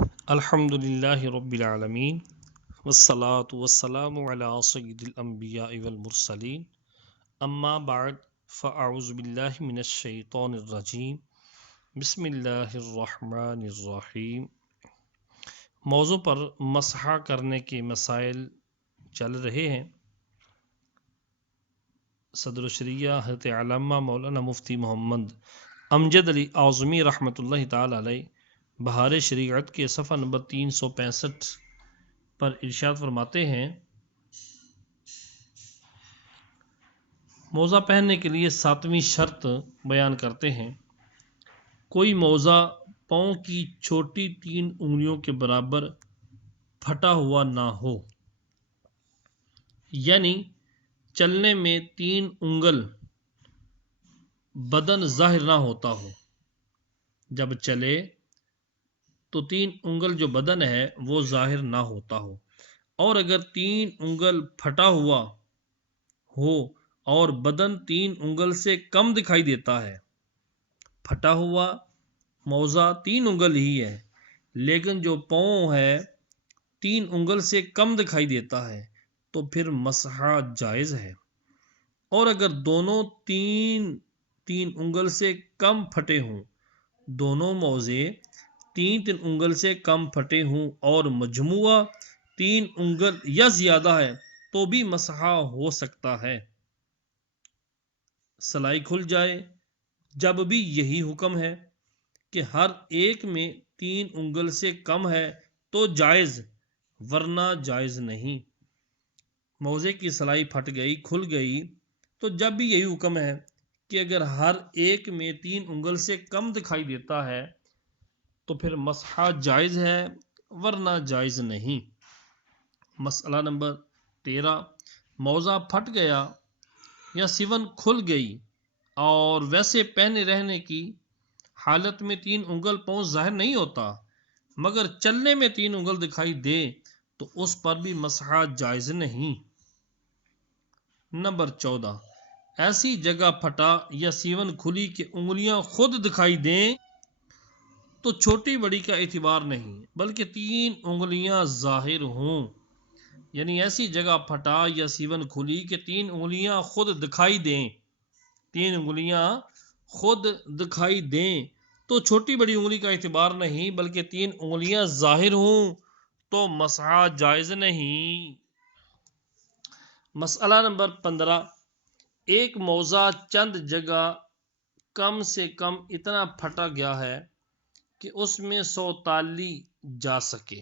الحمدللہ رب العالمین والصلاة والسلام علی سید الانبیاء والمرسلین اما بعد فاعوذ باللہ من الشیطان الرجیم بسم اللہ الرحمن الرحیم۔ موضوع پر مسح کرنے کے مسائل چل رہے ہیں۔ صدر الشریعہ حضرت علامہ مولانا مفتی محمد امجد علی اعظمی رحمۃ اللہ تعالی علیہ بہار شریعت کے صفحہ نمبر 365 پر ارشاد فرماتے ہیں، موزہ پہننے کے لیے 7ویں شرط بیان کرتے ہیں، کوئی موزہ پاؤں کی چھوٹی 3 انگلیوں کے برابر پھٹا ہوا نہ ہو، یعنی چلنے میں 3 انگل بدن ظاہر نہ ہوتا ہو۔ جب چلے تو 3 انگل جو بدن ہے وہ ظاہر نہ ہوتا ہو، اور اگر 3 انگل پھٹا ہوا ہو اور بدن 3 انگل سے کم دکھائی دیتا ہے، پھٹا ہوا موزہ 3 انگل ہی ہے لیکن جو پاؤں ہے 3 انگل سے کم دکھائی دیتا ہے تو پھر مسح جائز ہے، اور اگر دونوں تین انگل سے کم پھٹے ہوں، دونوں موزے 3 انگل سے کم پھٹے ہوں اور مجموعہ 3 انگل یا زیادہ ہے تو بھی مسح ہو سکتا ہے۔ سلائی کھل جائے جب بھی یہی حکم ہے کہ ہر ایک میں 3 انگل سے کم ہے تو جائز، ورنہ جائز نہیں۔ موزے کی سلائی پھٹ گئی، کھل گئی تو جب بھی یہی حکم ہے کہ اگر ہر ایک میں 3 انگل سے کم دکھائی دیتا ہے تو پھر مسح جائز ہے، ورنہ جائز نہیں۔ مسئلہ نمبر 13، موزہ پھٹ گیا یا سیون کھل گئی اور ویسے پہنے رہنے کی حالت میں 3 انگل پاؤں ظاہر نہیں ہوتا مگر چلنے میں 3 انگل دکھائی دے تو اس پر بھی مسح جائز نہیں۔ نمبر 14، ایسی جگہ پھٹا یا سیون کھلی کہ انگلیاں خود دکھائی دیں تو چھوٹی بڑی کا اعتبار نہیں بلکہ 3 انگلیاں ظاہر ہوں، یعنی ایسی جگہ پھٹا یا سیون کھلی کہ 3 انگلیاں خود دکھائی دیں، 3 انگلیاں خود دکھائی دیں تو چھوٹی بڑی انگلی کا اعتبار نہیں بلکہ 3 انگلیاں ظاہر ہوں تو مسح جائز نہیں۔ مسئلہ نمبر 15، ایک موزہ چند جگہ کم سے کم اتنا پھٹا گیا ہے کہ اس میں 100 تالی جا سکے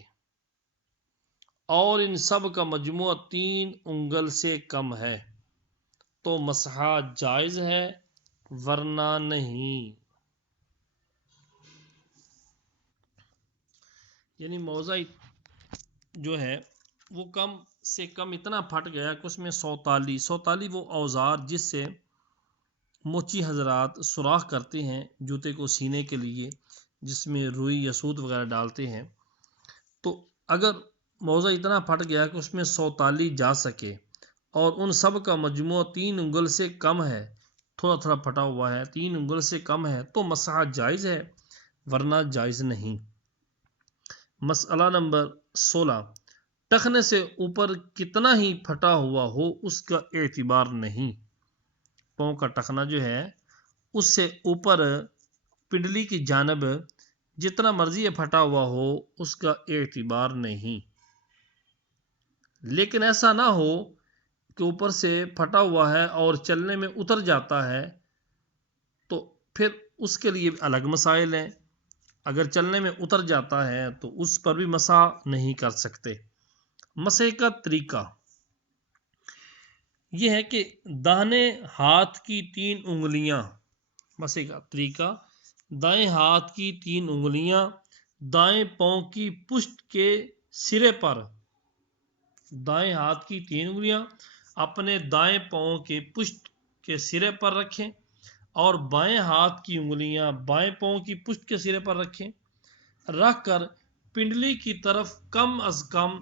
اور ان سب کا مجموعہ 3 انگل سے کم ہے تو مسح جائز ہے، ورنہ نہیں۔ یعنی موزہ جو ہے وہ کم سے کم اتنا پھٹ گیا کہ اس میں 100 تالی وہ اوزار جس سے موچی حضرات سوراخ کرتے ہیں جوتے کو سینے کے لیے، جس میں روئی یا سوت وغیرہ ڈالتے ہیں، تو اگر موزہ اتنا پھٹ گیا کہ اس میں 100 تالی جا سکے اور ان سب کا مجموعہ 3 انگل سے کم ہے، تھوڑا تھوڑا پھٹا ہوا ہے، 3 انگل سے کم ہے تو مسح جائز ہے، ورنہ جائز نہیں۔ مسئلہ نمبر 16، ٹخنے سے اوپر کتنا ہی پھٹا ہوا ہو اس کا اعتبار نہیں، پاؤں کا ٹخنا جو ہے اس سے اوپر پنڈلی کی جانب جتنا مرضی پھٹا ہوا ہو اس کا اعتبار نہیں، لیکن ایسا نہ ہو کہ اوپر سے پھٹا ہوا ہے اور چلنے میں اتر جاتا ہے تو پھر اس کے لیے الگ مسائل ہیں، اگر چلنے میں اتر جاتا ہے تو اس پر بھی مسح نہیں کر سکتے۔ مسح کا طریقہ یہ ہے کہ داہنے ہاتھ کی 3 انگلیاں، مسح کا طریقہ دائیں ہاتھ کی 3 انگلیاں دائیں پاؤں کی پشت کے سرے پر، دائیں ہاتھ کی 3 انگلیاں اپنے دائیں پاؤں کے پشت کے سرے پر رکھیں اور بائیں ہاتھ کی انگلیاں بائیں پاؤں کی پشت کے سرے پر رکھیں، رکھ کر پنڈلی کی طرف کم از کم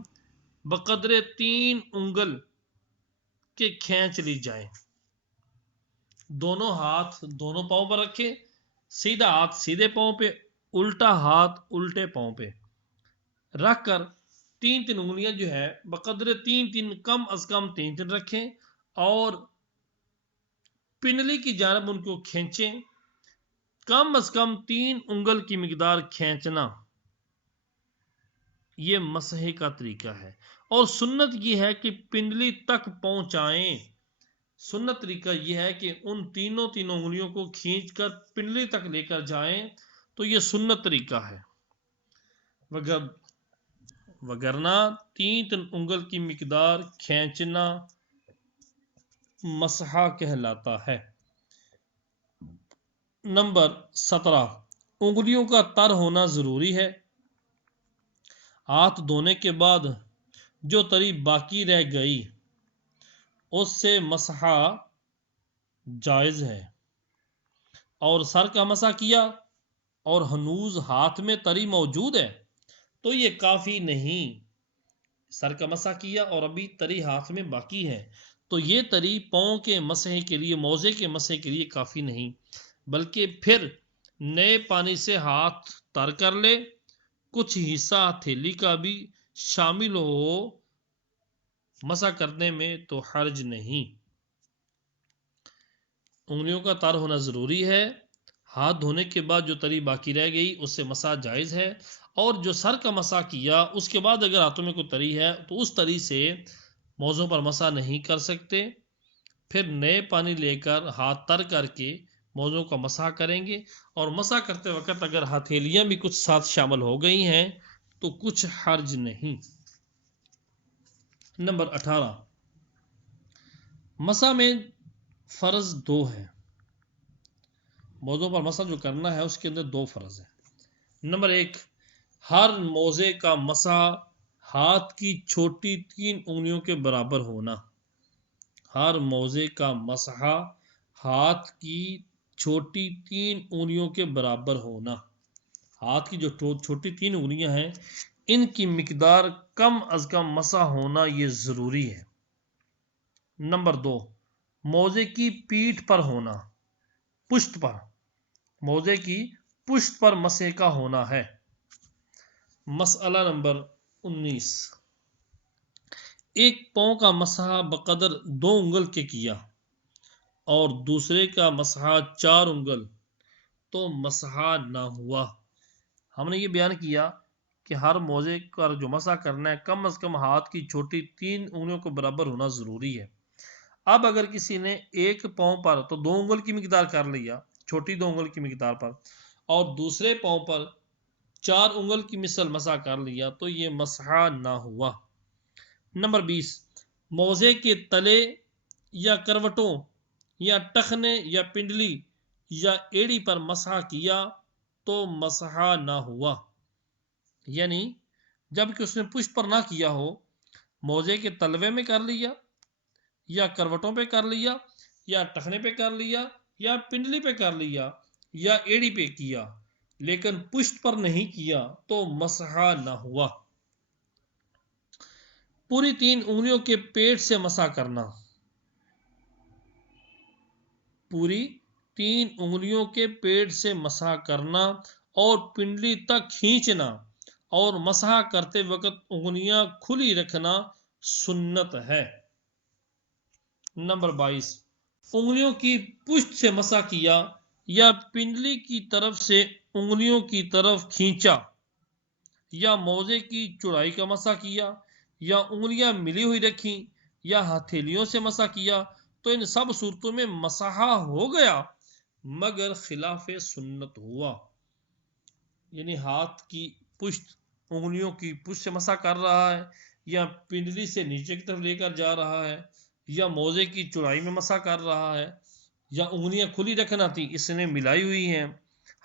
بقدر 3 انگل کے کھینچ لی جائیں، دونوں ہاتھ دونوں پاؤں پر رکھیں، سیدھا ہاتھ سیدھے پاؤں پہ، الٹا ہاتھ الٹے پاؤں پہ، رکھ کر تین تین انگلیاں جو ہے بقدر تین تین کم از کم تین تین رکھیں اور پنڈلی کی جانب ان کو کھینچیں. کم از کم 3 انگل کی مقدار کھینچنا یہ مسح کا طریقہ ہے. اور سنت یہ ہے کہ پنڈلی تک پہنچائیں. سنت طریقہ یہ ہے کہ ان تینوں انگلیوں کو کھینچ کر پنڈلی تک لے کر جائیں. تو یہ سنت طریقہ ہے. وگرنہ 3 انگل کی مقدار کھینچنا مسحہ کہلاتا ہے. نمبر 17 انگلیوں کا تر ہونا ضروری ہے. ہاتھ دھونے کے بعد جو تری باقی رہ گئی اس سے مسحہ جائز ہے. اور سر کا مسح کیا اور ہنوز ہاتھ میں تری موجود ہے تو یہ کافی نہیں. سر کا مسح کیا اور ابھی تری ہاتھ میں باقی ہے تو یہ تری پاؤں کے مسح کے لیے موزے کے مسح کے لیے کافی نہیں، بلکہ پھر نئے پانی سے ہاتھ تر کر لے. کچھ حصہ ہتھیلی کا بھی شامل ہو مسح کرنے میں تو حرج نہیں. انگلیوں کا تر ہونا ضروری ہے. ہاتھ دھونے کے بعد جو تری باقی رہ گئی اس سے مسح جائز ہے. اور جو سر کا مسح کیا اس کے بعد اگر ہاتھوں میں کوئی تری ہے تو اس تری سے موزوں پر مسح نہیں کر سکتے. پھر نئے پانی لے کر ہاتھ تر کر کے موزوں کا مسح کریں گے. اور مسح کرتے وقت اگر ہتھیلیاں بھی کچھ ساتھ شامل ہو گئی ہیں تو کچھ حرج نہیں. نمبر 18 مسح میں فرض 2 ہے. موزوں پر مسح جو کرنا ہے اس کے اندر 2 فرض ہیں. نمبر 1 ہر موزے کا مسح ہاتھ کی چھوٹی 3 انگلیوں کے برابر ہونا. ہر موزے کا مسح ہاتھ کی چھوٹی 3 انگلیوں کے برابر ہونا. ہاتھ کی جو چھوٹی 3 انگلیاں ہیں ان کی مقدار کم از کم مسح ہونا یہ ضروری ہے. نمبر 2 موزے کی پیٹھ پر ہونا، پشت پر، موزے کی پشت پر مسح کا ہونا ہے. مسئلہ نمبر 19 ایک پاؤں کا مسح بقدر 2 انگل کے کیا اور دوسرے کا مسح 4 انگل تو مسح نہ ہوا. ہم نے یہ بیان کیا کہ ہر موزے کا جو مسح کرنا ہے کم از کم ہاتھ کی چھوٹی 3 انگلیوں کو برابر ہونا ضروری ہے. اب اگر کسی نے ایک پاؤں پر تو 2 انگل کی مقدار کر لیا، چھوٹی 2 انگل کی مقدار پر، اور دوسرے پاؤں پر 4 انگل کی مثل مسح کر لیا تو یہ مسح نہ ہوا. نمبر 20 موزے کے تلے یا کروٹوں یا ٹخنے یا پنڈلی یا ایڑی پر مسح کیا تو مسح نہ ہوا. یعنی جب کہ اس نے پشت پر نہ کیا ہو، موزے کے تلوے میں کر لیا یا کروٹوں پہ کر لیا یا ٹخنے پہ کر لیا یا پنڈلی پہ کر لیا یا ایڑی پہ کیا لیکن پشت پر نہیں کیا تو مسح نہ ہوا. پوری 3 انگلیوں کے پیٹ سے مسح کرنا. پوری 3 انگلیوں کے پیٹ سے مسح کرنا اور پنڈلی تک کھینچنا اور مسح کرتے وقت انگلیاں کھلی رکھنا سنت ہے. نمبر 22 انگلیوں کی پشت سے مسح کیا یا پنڈلی کی طرف سے انگلیوں کی طرف کھینچا یا موزے کی چوڑائی کا مسح کیا یا انگلیاں ملی ہوئی رکھیں یا ہتھیلیوں سے مسح کیا تو ان سب صورتوں میں مسح ہو گیا مگر خلاف سنت ہوا. یعنی ہاتھ کی پشت انگلیوں کی پشت سے مسح کر رہا ہے یا پنڈلی سے نیچے کی طرف لے کر جا رہا ہے یا موزے کی چوڑائی میں مسح کر رہا ہے یا انگلیاں کھلی رکھنا تھی اس نے ملائی ہوئی ہیں،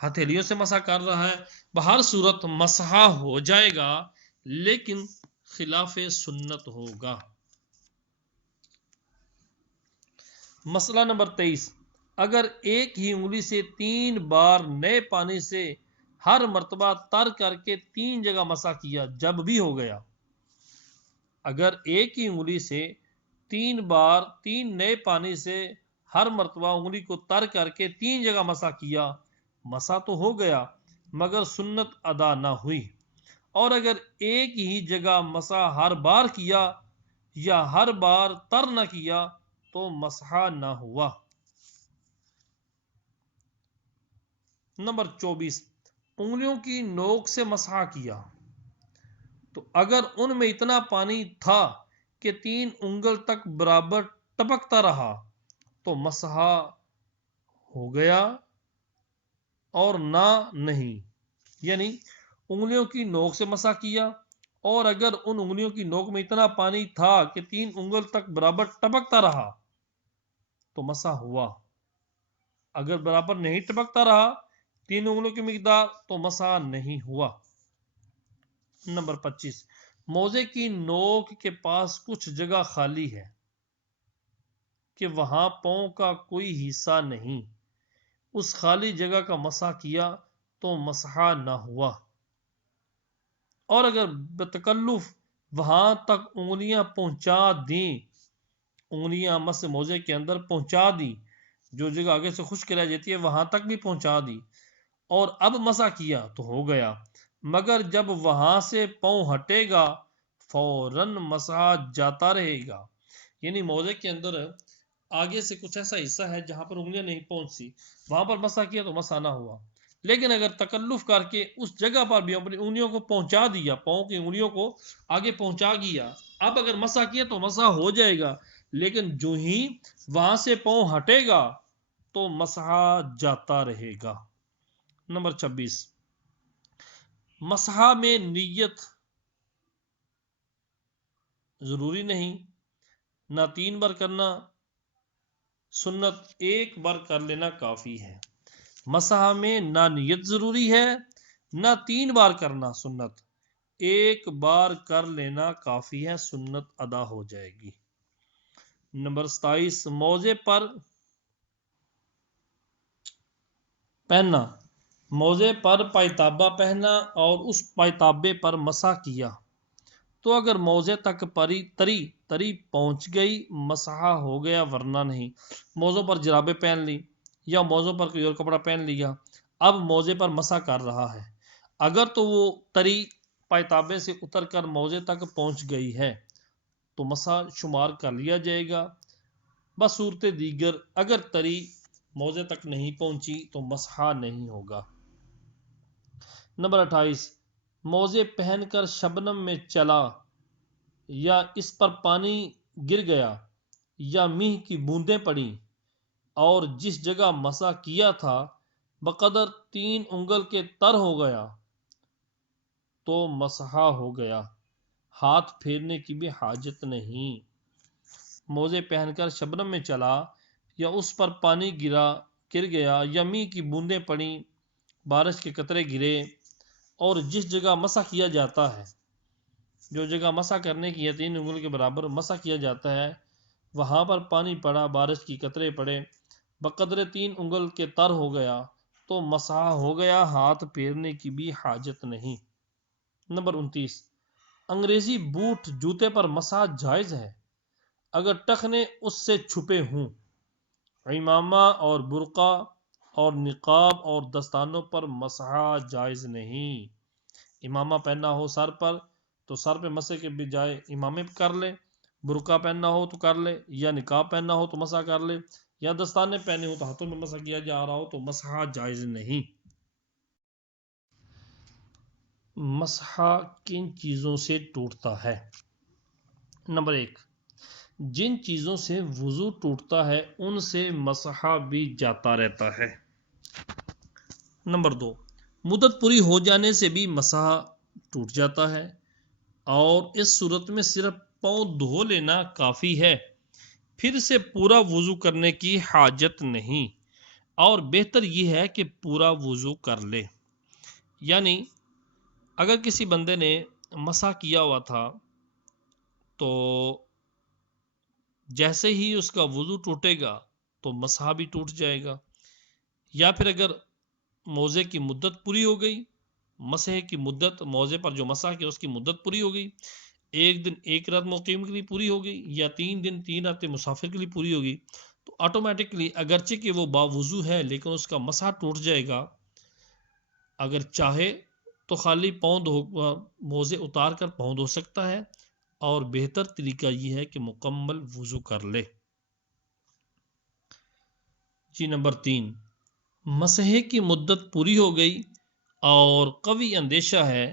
ہتھیلیوں سے مسح کر رہا ہے، بہر صورت مسح ہو جائے گا لیکن خلاف سنت ہوگا. مسئلہ نمبر 23 اگر ایک ہی انگلی سے 3 بار نئے پانی سے ہر مرتبہ تر کر کے 3 جگہ مسح کیا جب بھی ہو گیا. اگر ایک ہی انگلی سے 3 بار 3 نئے پانی سے ہر مرتبہ انگلی کو تر کر کے 3 جگہ مسح کیا، مسح تو ہو گیا مگر سنت ادا نہ ہوئی. اور اگر ایک ہی جگہ مسح ہر بار کیا یا ہر بار تر نہ کیا تو مسح نہ ہوا۔ نمبر 24، انگلیوں کی نوک سے مسح کیا تو اگر ان میں اتنا پانی تھا کہ 3 انگل تک برابر ٹپکتا رہا تو مسح ہو گیا اور نہ نہیں، یعنی انگلیوں کی نوک سے مسح کیا اور اگر ان انگلیوں کی نوک میں اتنا پانی تھا کہ 3 انگل تک برابر ٹپکتا رہا تو مسح ہوا، اگر برابر نہیں ٹپکتا رہا 3 انگلیوں کی مقدار تو مسح نہیں ہوا۔ نمبر 25، موزے کی نوک کے پاس کچھ جگہ خالی ہے کہ وہاں پاؤں کا کوئی حصہ نہیں، اس خالی جگہ کا مسح کیا تو مسح نہ ہوا، اور اگر بتکلف وہاں تک انگلیاں پہنچا دیں، انگلیاں مس موزے کے اندر پہنچا دی، جو جگہ آگے سے خشک رہ جاتی ہے وہاں تک بھی پہنچا دی اور اب مسح کیا تو ہو گیا، مگر جب وہاں سے پاؤں ہٹے گا فوراً مسح جاتا رہے گا، یعنی موزے کے اندر آگے سے کچھ ایسا حصہ ہے جہاں پر انگلیاں نہیں پہنچی، وہاں پر مسح کیا تو مسح نہ ہوا، لیکن اگر تکلف کر کے اس جگہ پر بھی اپنی انگلیوں کو پہنچا دیا، پاؤں کی انگلیوں کو آگے پہنچا گیا، اب اگر مسح کیا تو مسح ہو جائے گا، لیکن جو ہی وہاں سے پاؤں ہٹے گا تو مسح جاتا رہے گا۔ نمبر 26، مسح میں نیت ضروری نہیں، نہ 3 بار کرنا سنت، 1 بار کر لینا کافی ہے۔ مسح میں نہ نیت ضروری ہے نہ 3 بار کرنا سنت، 1 بار کر لینا کافی ہے، سنت ادا ہو جائے گی۔ نمبر 27، موزے پر پہننا، موزے پر پائتابہ پہنا اور اس پائتابے پر مسح کیا تو اگر موزے تک تری پہنچ گئی مسح ہو گیا ورنہ نہیں، موزوں پر جرابیں پہن لی یا موزوں پر کوئی اور کپڑا پہن لیا، اب موزے پر مسح کر رہا ہے، اگر تو وہ تری پائتابے سے اتر کر موزے تک پہنچ گئی ہے تو مسح شمار کر لیا جائے گا، بصورت دیگر اگر تری موزے تک نہیں پہنچی تو مسح نہیں ہوگا۔ نمبر 28، موزے پہن کر شبنم میں چلا یا اس پر پانی گر گیا یا میہ کی بوندیں پڑیں اور جس جگہ مسح کیا تھا بقدر 3 انگل کے تر ہو گیا تو مسح ہو گیا، ہاتھ پھیرنے کی بھی حاجت نہیں۔ موزے پہن کر شبنم میں چلا یا اس پر پانی گر گیا یا میہ کی بوندیں پڑیں، بارش کے قطرے گرے اور جس جگہ مسح کیا جاتا ہے، جو جگہ مسح کرنے کی ہے 3 انگل کے برابر مسح کیا جاتا ہے، وہاں پر پانی پڑا، بارش کی قطرے پڑے، بقدر 3 انگل کے تر ہو گیا تو مسح ہو گیا، ہاتھ پھیرنے کی بھی حاجت نہیں۔ نمبر 29، انگریزی بوٹ جوتے پر مسح جائز ہے اگر ٹخنے اس سے چھپے ہوں، عمامہ اور برقع اور نقاب اور دستانوں پر مسح جائز نہیں، امامہ پہننا ہو سر پر تو سر پہ مسح کے بجائے امامے کر لے، برقع پہننا ہو تو کر لے، یا نقاب پہننا ہو تو مسح کر لے، یا دستانے پہنے ہو تو ہاتھوں میں مسح کیا جا رہا ہو تو مسح جائز نہیں۔ مسح کن چیزوں سے ٹوٹتا ہے؟ نمبر 1، جن چیزوں سے وضو ٹوٹتا ہے ان سے مسح بھی جاتا رہتا ہے۔ نمبر 2، مدت پوری ہو جانے سے بھی مسح ٹوٹ جاتا ہے اور اس صورت میں صرف پاؤں دھو لینا کافی ہے، پھر سے پورا وضو کرنے کی حاجت نہیں، اور بہتر یہ ہے کہ پورا وضو کر لے، یعنی اگر کسی بندے نے مسح کیا ہوا تھا تو جیسے ہی اس کا وضو ٹوٹے گا تو مسح بھی ٹوٹ جائے گا، یا پھر اگر موزے کی مدت پوری ہو گئی، مسح کی مدت موزے پر جو مسح کیا اس کی مدت پوری ہو گئی، 1 دن 1 رات مقیم کے لیے پوری ہو گئی یا 3 دن 3 راتیں مسافر کے لیے پوری ہوگی تو آٹومیٹکلی اگرچہ کہ وہ باوضو ہے لیکن اس کا مسح ٹوٹ جائے گا، اگر چاہے تو خالی موزے اتار کر پاؤں دھو سکتا ہے، اور بہتر طریقہ یہ ہے کہ مکمل وضو کر لے۔ جی نمبر 3، مسحے کی مدت پوری ہو گئی اور قوی اندیشہ ہے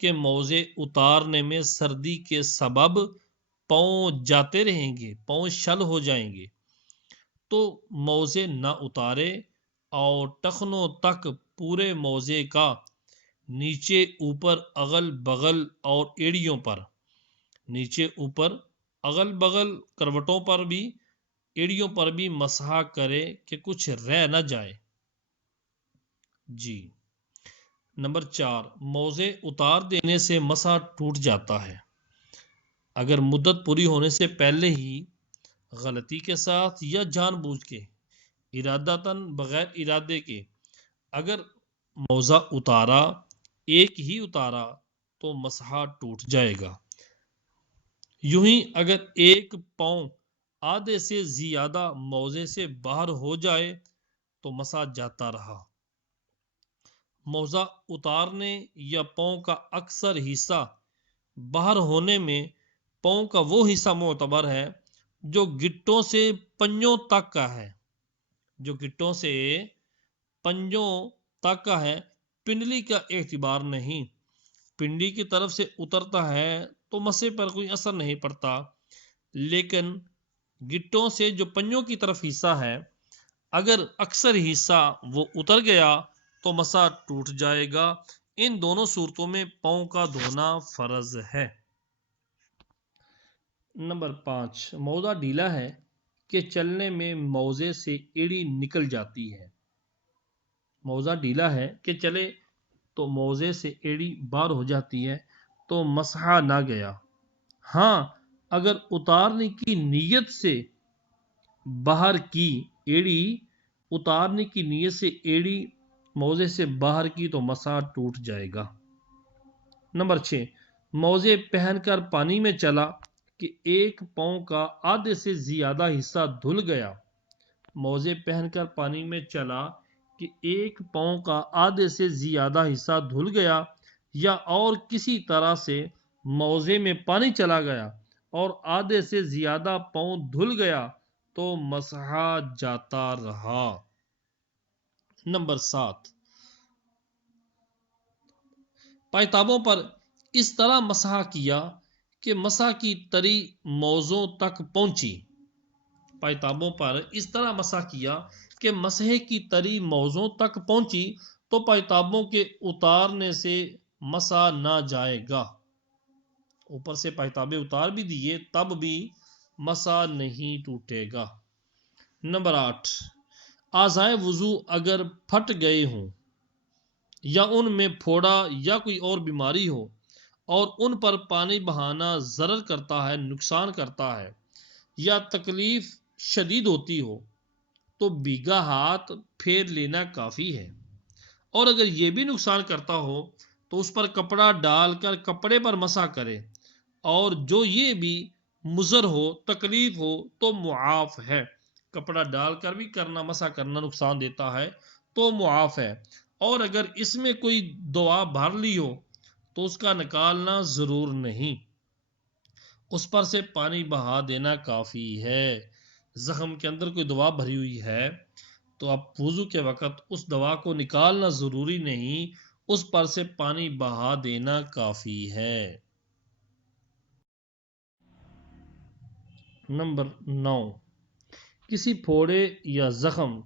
کہ موزے اتارنے میں سردی کے سبب پاؤں جاتے رہیں گے، پاؤں شل ہو جائیں گے، تو موزے نہ اتارے اور ٹخنوں تک پورے موزے کا نیچے اوپر اغل بغل اور ایڑیوں پر، نیچے اوپر اغل بغل کروٹوں پر بھی، ایڑیوں پر بھی مسح کرے کہ کچھ رہ نہ جائے۔ جی نمبر 4، موزے اتار دینے سے مسح ٹوٹ جاتا ہے اگر مدت پوری ہونے سے پہلے ہی غلطی کے ساتھ یا جان بوجھ کے، ارادتاً بغیر ارادے کے، اگر موزہ اتارا، ایک ہی اتارا، تو مسح ٹوٹ جائے گا۔ یوں ہی اگر ایک پاؤں آدھے سے زیادہ موزے سے باہر ہو جائے تو مسح جاتا رہا۔ موزہ اتارنے یا پاؤں کا اکثر حصہ باہر ہونے میں پاؤں کا وہ حصہ معتبر ہے جو گٹوں سے پنجوں تک کا ہے، جو گٹوں سے پنجوں تک کا ہے، پنڈلی کا اعتبار نہیں۔ پنڈلی کی طرف سے اترتا ہے تو مسح پر کوئی اثر نہیں پڑتا، لیکن گٹوں سے جو پنجوں کی طرف حصہ ہے، اگر اکثر حصہ وہ اتر گیا تو مسح ٹوٹ جائے گا۔ ان دونوں صورتوں میں پاؤں کا دھونا فرض ہے۔ نمبر 5، موزہ ڈھیلا ہے کہ چلنے میں موزے سے ایڑی نکل جاتی ہے۔ موزہ ڈھیلا ہے کہ چلے تو موزے سے ایڑی باہر ہو جاتی ہے تو مسح نہ گیا۔ ہاں اگر اتارنے کی نیت سے باہر کی ایڑی، اتارنے کی نیت سے ایڑی موزے سے باہر کی تو مسح ٹوٹ جائے گا۔ نمبر 6، موزے پہن کر پانی میں چلا کہ ایک پاؤں کا آدھے سے زیادہ حصہ دھل گیا۔ موزے پہن کر پانی میں چلا کہ ایک پاؤں کا آدھے سے زیادہ حصہ دھل گیا، یا اور کسی طرح سے موزے میں پانی چلا گیا اور آدھے سے زیادہ پاؤں دھل گیا تو مسح جاتا رہا۔ نمبر 7، پائتابوں پر اس طرح مسح کیا کہ مسح کی تری موزوں تک پہنچی۔ پائتابوں پر اس طرح مسح کیا کہ مسح کی تری موزوں تک پہنچی تو پائتابوں کے اتارنے سے مسح نہ جائے گا۔ اوپر سے پائتابے اتار بھی دیے تب بھی مسح نہیں ٹوٹے گا۔ نمبر 8، اعضائے وضو اگر پھٹ گئے ہوں یا ان میں پھوڑا یا کوئی اور بیماری ہو اور ان پر پانی بہانا ضرر کرتا ہے، نقصان کرتا ہے، یا تکلیف شدید ہوتی ہو تو بھیگا ہاتھ پھیر لینا کافی ہے، اور اگر یہ بھی نقصان کرتا ہو تو اس پر کپڑا ڈال کر کپڑے پر مسح کرے، اور جو یہ بھی مضر ہو، تکلیف ہو تو معاف ہے۔ کپڑا ڈال کر بھی کرنا، مسح کرنا نقصان دیتا ہے تو معاف ہے، اور اگر اس میں کوئی دوا بھر لی ہو تو اس کا نکالنا ضرور نہیں، اس پر سے پانی بہا دینا کافی ہے۔ زخم کے اندر کوئی دوا بھری ہوئی ہے تو اب وضو کے وقت اس دوا کو نکالنا ضروری نہیں، اس پر سے پانی بہا دینا کافی ہے۔ نمبر 9، کسی پھوڑے یا زخم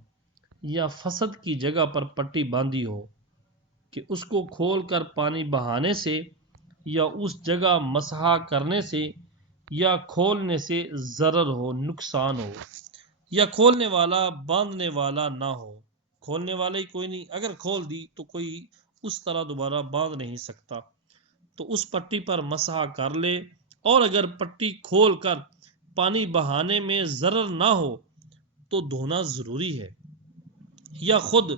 یا فسد کی جگہ پر پٹی باندھی ہو کہ اس کو کھول کر پانی بہانے سے یا اس جگہ مسح کرنے سے یا کھولنے سے ضرر ہو، نقصان ہو، یا کھولنے والا باندھنے والا نہ ہو۔ کھولنے والا ہی کوئی نہیں، اگر کھول دی تو کوئی اس طرح دوبارہ باندھ نہیں سکتا، تو اس پٹی پر مسح کر لے، اور اگر پٹی کھول کر پانی بہانے میں ضرر نہ ہو تو دھونا ضروری ہے، یا خود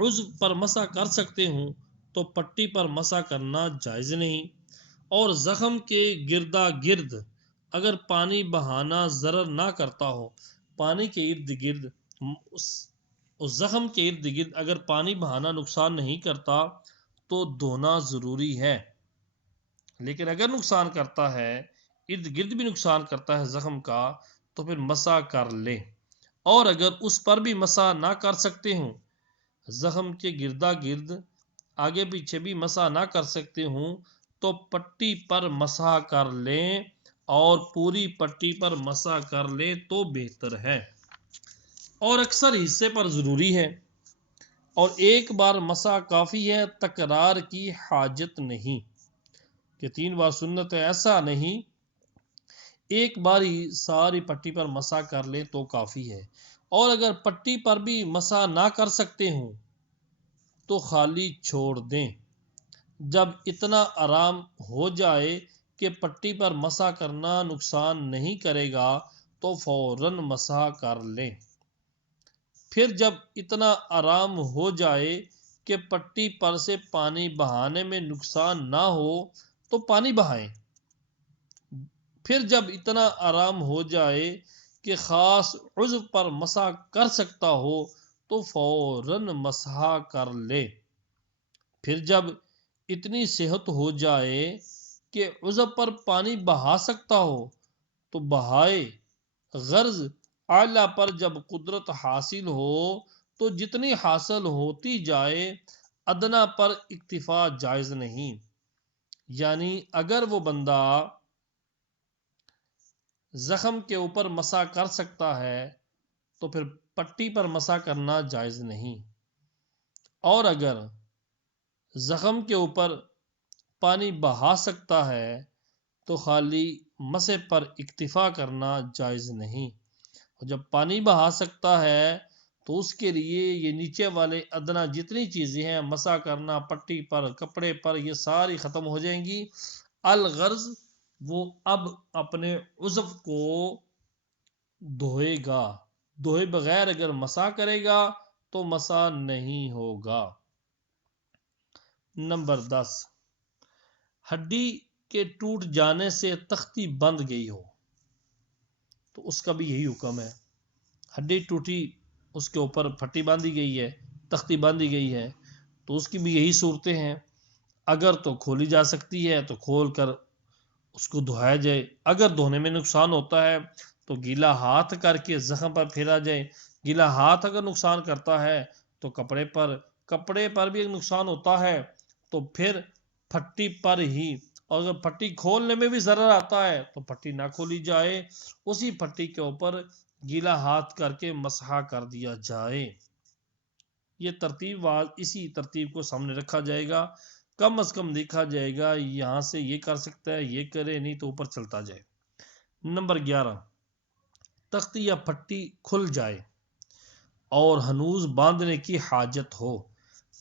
عضو پر مسح کر سکتے ہوں تو پٹی پر مسح کرنا جائز نہیں، اور زخم کے گردا گرد اگر پانی بہانا ضرر نہ کرتا ہو، پانی کے ارد گرد، اس زخم کے ارد گرد اگر پانی بہانا نقصان نہیں کرتا تو دھونا ضروری ہے، لیکن اگر نقصان کرتا ہے، ارد گرد بھی نقصان کرتا ہے زخم کا، تو پھر مسح کر لیں۔ اور اگر اس پر بھی مسح نہ کر سکتے ہوں، زخم کے گردا گرد آگے پیچھے بھی مسح نہ کر سکتے ہوں، تو پٹی پر مسح کر لیں، اور پوری پٹی پر مسح کر لیں تو بہتر ہے، اور اکثر حصے پر ضروری ہے، اور ایک بار مسح کافی ہے، تکرار کی حاجت نہیں کہ 3 بار سنت ہے، ایسا نہیں، ایک بار ہی ساری پٹی پر مسح کر لیں تو کافی ہے۔ اور اگر پٹی پر بھی مسح نہ کر سکتے ہوں تو خالی چھوڑ دیں، جب اتنا آرام ہو جائے کہ پٹی پر مسح کرنا نقصان نہیں کرے گا تو فوراً مسح کر لیں۔ پھر جب اتنا آرام ہو جائے کہ پٹی پر سے پانی بہانے میں نقصان نہ ہو تو پانی بہائیں۔ پھر جب اتنا آرام ہو جائے کہ خاص عضو پر مسح کر سکتا ہو تو فوراً مسح کر لے۔ پھر جب اتنی صحت ہو جائے کہ عضو پر پانی بہا سکتا ہو تو بہائے، غرض اعلیٰ پر جب قدرت حاصل ہو تو جتنی حاصل ہوتی جائے، ادنا پر اکتفا جائز نہیں، یعنی اگر وہ بندہ زخم کے اوپر مسح کر سکتا ہے تو پھر پٹی پر مسح کرنا جائز نہیں، اور اگر زخم کے اوپر پانی بہا سکتا ہے تو خالی مسح پر اکتفا کرنا جائز نہیں، اور جب پانی بہا سکتا ہے تو اس کے لیے یہ نیچے والے ادنا جتنی چیزیں ہیں، مسح کرنا پٹی پر، کپڑے پر، یہ ساری ختم ہو جائیں گی۔ الغرض وہ اب اپنے عضو کو دھوئے گا، دھوئے بغیر اگر مسح کرے گا تو مسح نہیں ہوگا۔ نمبر 10، ہڈی کے ٹوٹ جانے سے تختی بند گئی ہو تو اس کا بھی یہی حکم ہے۔ ہڈی ٹوٹی، اس کے اوپر پھٹی باندھی گئی ہے، تختی باندھی گئی ہے، تو اس کی بھی یہی صورتیں ہیں۔ اگر تو کھولی جا سکتی ہے تو کھول کر اس کو دھویا جائے، اگر دھونے میں نقصان ہوتا ہے تو گیلا ہاتھ کر کے زخم پر پھیرا جائے، گیلا ہاتھ اگر نقصان کرتا ہے تو کپڑے پر بھی نقصان ہوتا ہے تو پھر پھٹی پر ہی، اور اگر پھٹی کھولنے میں بھی ضرر آتا ہے تو پھٹی نہ کھولی جائے، اسی پھٹی کے اوپر گیلا ہاتھ کر کے مسح کر دیا جائے۔ یہ ترتیب اسی ترتیب کو سامنے رکھا جائے گا، کم از کم دیکھا جائے گا، یہاں سے یہ کر سکتا ہے، یہ کرے، نہیں تو اوپر چلتا جائے۔ نمبر 11، تختی یا پھٹی کھل جائے اور ہنوز باندھنے کی حاجت ہو۔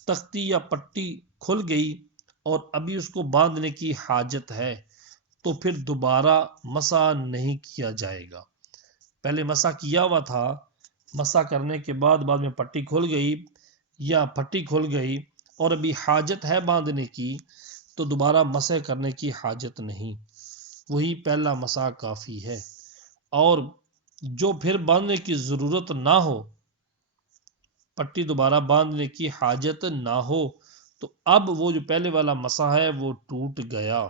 تختی یا پٹی کھل گئی اور ابھی اس کو باندھنے کی حاجت ہے تو پھر دوبارہ مسح نہیں کیا جائے گا۔ پہلے مسح کیا ہوا تھا، مسح کرنے کے بعد میں پٹی کھل گئی یا پھٹی کھل گئی اور ابھی حاجت ہے باندھنے کی تو دوبارہ مسح کرنے کی حاجت نہیں، وہی پہلا مسح کافی ہے۔ اور جو پھر باندھنے کی ضرورت نہ ہو، پٹی دوبارہ باندھنے کی حاجت نہ ہو، تو اب وہ جو پہلے والا مسح ہے وہ ٹوٹ گیا،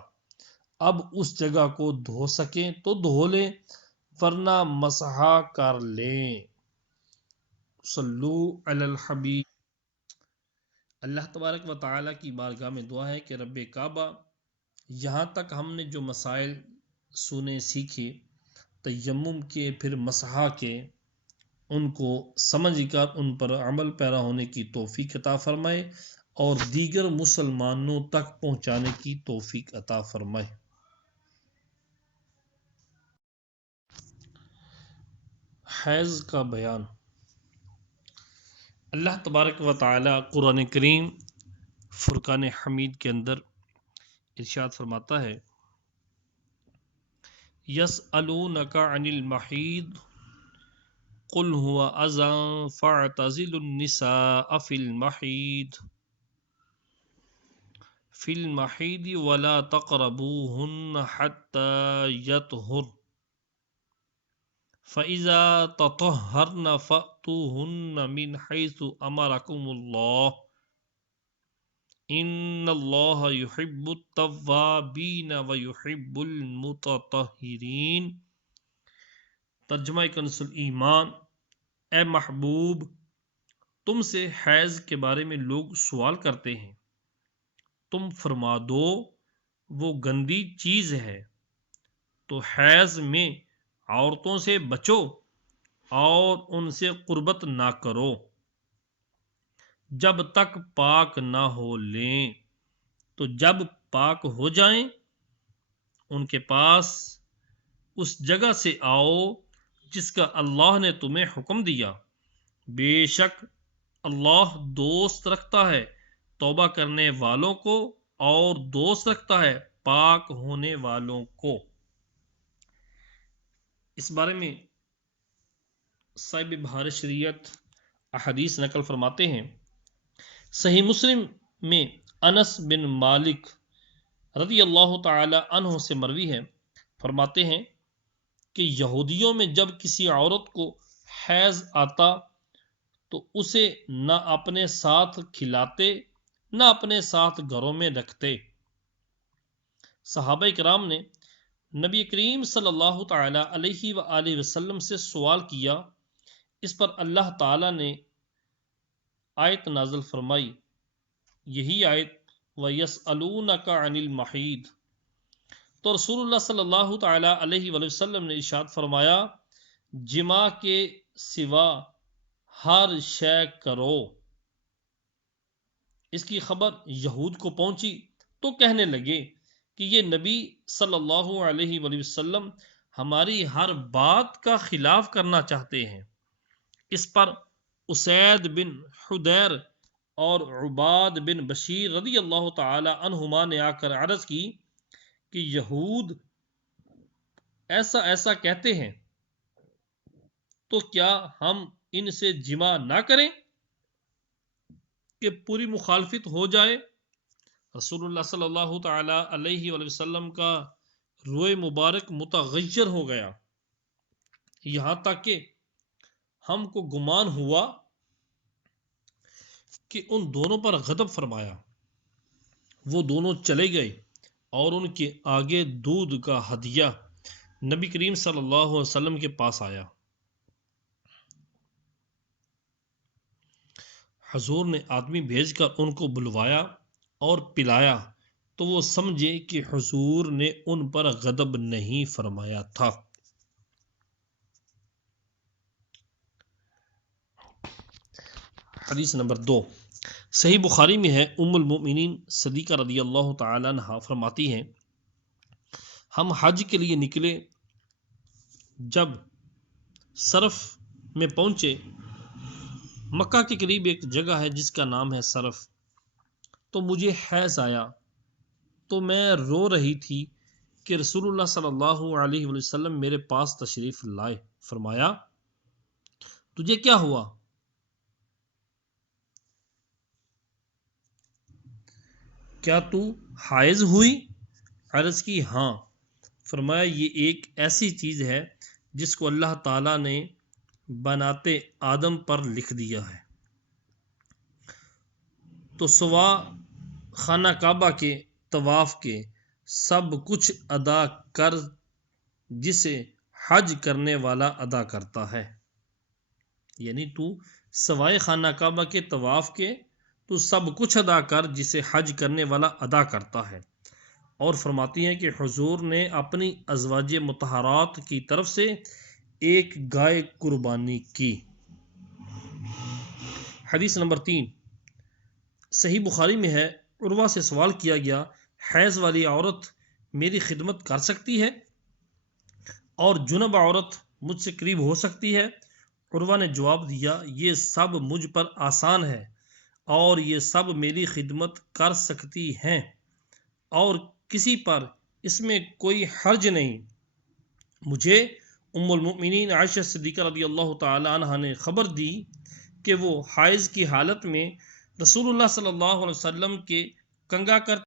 اب اس جگہ کو دھو سکیں تو دھو لیں، ورنہ مسح کر لیں۔ صلو علی الحبیب۔ اللہ تبارک و تعالیٰ کی بارگاہ میں دعا ہے کہ رب کعبہ، یہاں تک ہم نے جو مسائل سنے سیکھے تیمم کے، پھر مسح کے، ان کو سمجھ کر ان پر عمل پیرا ہونے کی توفیق عطا فرمائے اور دیگر مسلمانوں تک پہنچانے کی توفیق عطا فرمائے۔ حیض کا بیان۔ اللہ تبارک و تعالی قرآن کریم فرقان حمید کے اندر ارشاد فرماتا ہے، یسألونک عن المحیض قل هو اذی فاعتزلوا النساء فی المحیض ولا تقربوهن حتى یطہرن فَإِذَا تَطَهَّرْنَ فَأْتُوهُنَّ مِنْ حَيْثُ أَمَرَكُمُ اللَّهُ ان اللہ یحب التوابین ویحب المتطہرین۔ ترجمہ کنز الایمان، اے محبوب، تم سے حیض کے بارے میں لوگ سوال کرتے ہیں، تم فرما دو وہ گندی چیز ہے، تو حیض میں عورتوں سے بچو اور ان سے قربت نہ کرو جب تک پاک نہ ہو لیں، تو جب پاک ہو جائیں ان کے پاس اس جگہ سے آؤ جس کا اللہ نے تمہیں حکم دیا، بے شک اللہ دوست رکھتا ہے توبہ کرنے والوں کو اور دوست رکھتا ہے پاک ہونے والوں کو۔ اس بارے میں صاحب بہار شریعت احادیث نقل فرماتے ہیں۔ صحیح مسلم میں انس بن مالک رضی اللہ تعالی عنہ سے مروی ہے، فرماتے ہیں کہ یہودیوں میں جب کسی عورت کو حیض آتا تو اسے نہ اپنے ساتھ کھلاتے نہ اپنے ساتھ گھروں میں رکھتے۔ صحابہ کرام نے نبی کریم صلی اللہ تعالی علیہ وآلہ وسلم سے سوال کیا، اس پر اللہ تعالی نے آیت نازل فرمائی، یہی آیت وَيَسْأَلُونَكَ عَنِ الْمَحِيضِ۔ تو رسول اللہ صلی اللہ تعالی علیہ وآلہ وسلم نے ارشاد فرمایا، جماع کے سوا ہر شے کرو۔ اس کی خبر یہود کو پہنچی تو کہنے لگے کہ یہ نبی صلی اللہ علیہ وآلہ وسلم ہماری ہر بات کا خلاف کرنا چاہتے ہیں۔ اس پر اسید بن حدیر اور عباد بن بشیر رضی اللہ تعالی عنہما نے آ کر عرض کی کہ یہود ایسا ایسا کہتے ہیں، تو کیا ہم ان سے جماع نہ کریں کہ پوری مخالفت ہو جائے؟ رسول اللہ صلی اللہ تعالی علیہ وآلہ وسلم کا روئے مبارک متغیر ہو گیا، یہاں تک کہ ہم کو گمان ہوا کہ ان دونوں پر غضب فرمایا۔ وہ دونوں چلے گئے اور ان کے آگے دودھ کا ہدیہ نبی کریم صلی اللہ علیہ وسلم کے پاس آیا۔ حضور نے آدمی بھیج کر ان کو بلوایا اور پلایا تو وہ سمجھے کہ حضور نے ان پر غضب نہیں فرمایا تھا۔ حدیث نمبر 2، صحیح بخاری میں ہے، ام المؤمنین صدیقہ رضی اللہ تعالی عنہا فرماتی ہیں، ہم حج کے لیے نکلے، جب صرف میں پہنچے، مکہ کے قریب ایک جگہ ہے جس کا نام ہے صرف، تو مجھے حیض آیا تو میں رو رہی تھی کہ رسول اللہ صلی اللہ علیہ وسلم میرے پاس تشریف لائے۔ فرمایا، تجھے کیا ہوا؟ کیا تو حائض ہوئی؟ عرض کی ہاں۔ فرمایا، یہ ایک ایسی چیز ہے جس کو اللہ تعالیٰ نے بناتے آدم پر لکھ دیا ہے، تو سوا خانہ کعبہ کے طواف کے سب کچھ ادا کر جسے حج کرنے والا ادا کرتا ہے۔ یعنی تو سوائے خانہ کعبہ کے طواف کے تو سب کچھ ادا کر جسے حج کرنے والا ادا کرتا ہے۔ اور فرماتی ہیں کہ حضور نے اپنی ازواج مطہرات کی طرف سے ایک گائے قربانی کی۔ حدیث نمبر 3، صحیح بخاری میں ہے، عروہ سے سوال کیا گیا، حیض والی عورت میری خدمت کر سکتی ہے اور جنب عورت مجھ سے قریب ہو سکتی ہے؟ عروہ نے جواب دیا، یہ سب مجھ پر آسان ہے اور یہ سب میری خدمت کر سکتی ہیں اور کسی پر اس میں کوئی حرج نہیں۔ مجھے ام المؤمنین عائشہ صدیقہ رضی اللہ تعالی عنہا نے خبر دی کہ وہ حائض کی حالت میں رسول اللہ صلی اللہ علیہ وسلم کے کنگا کر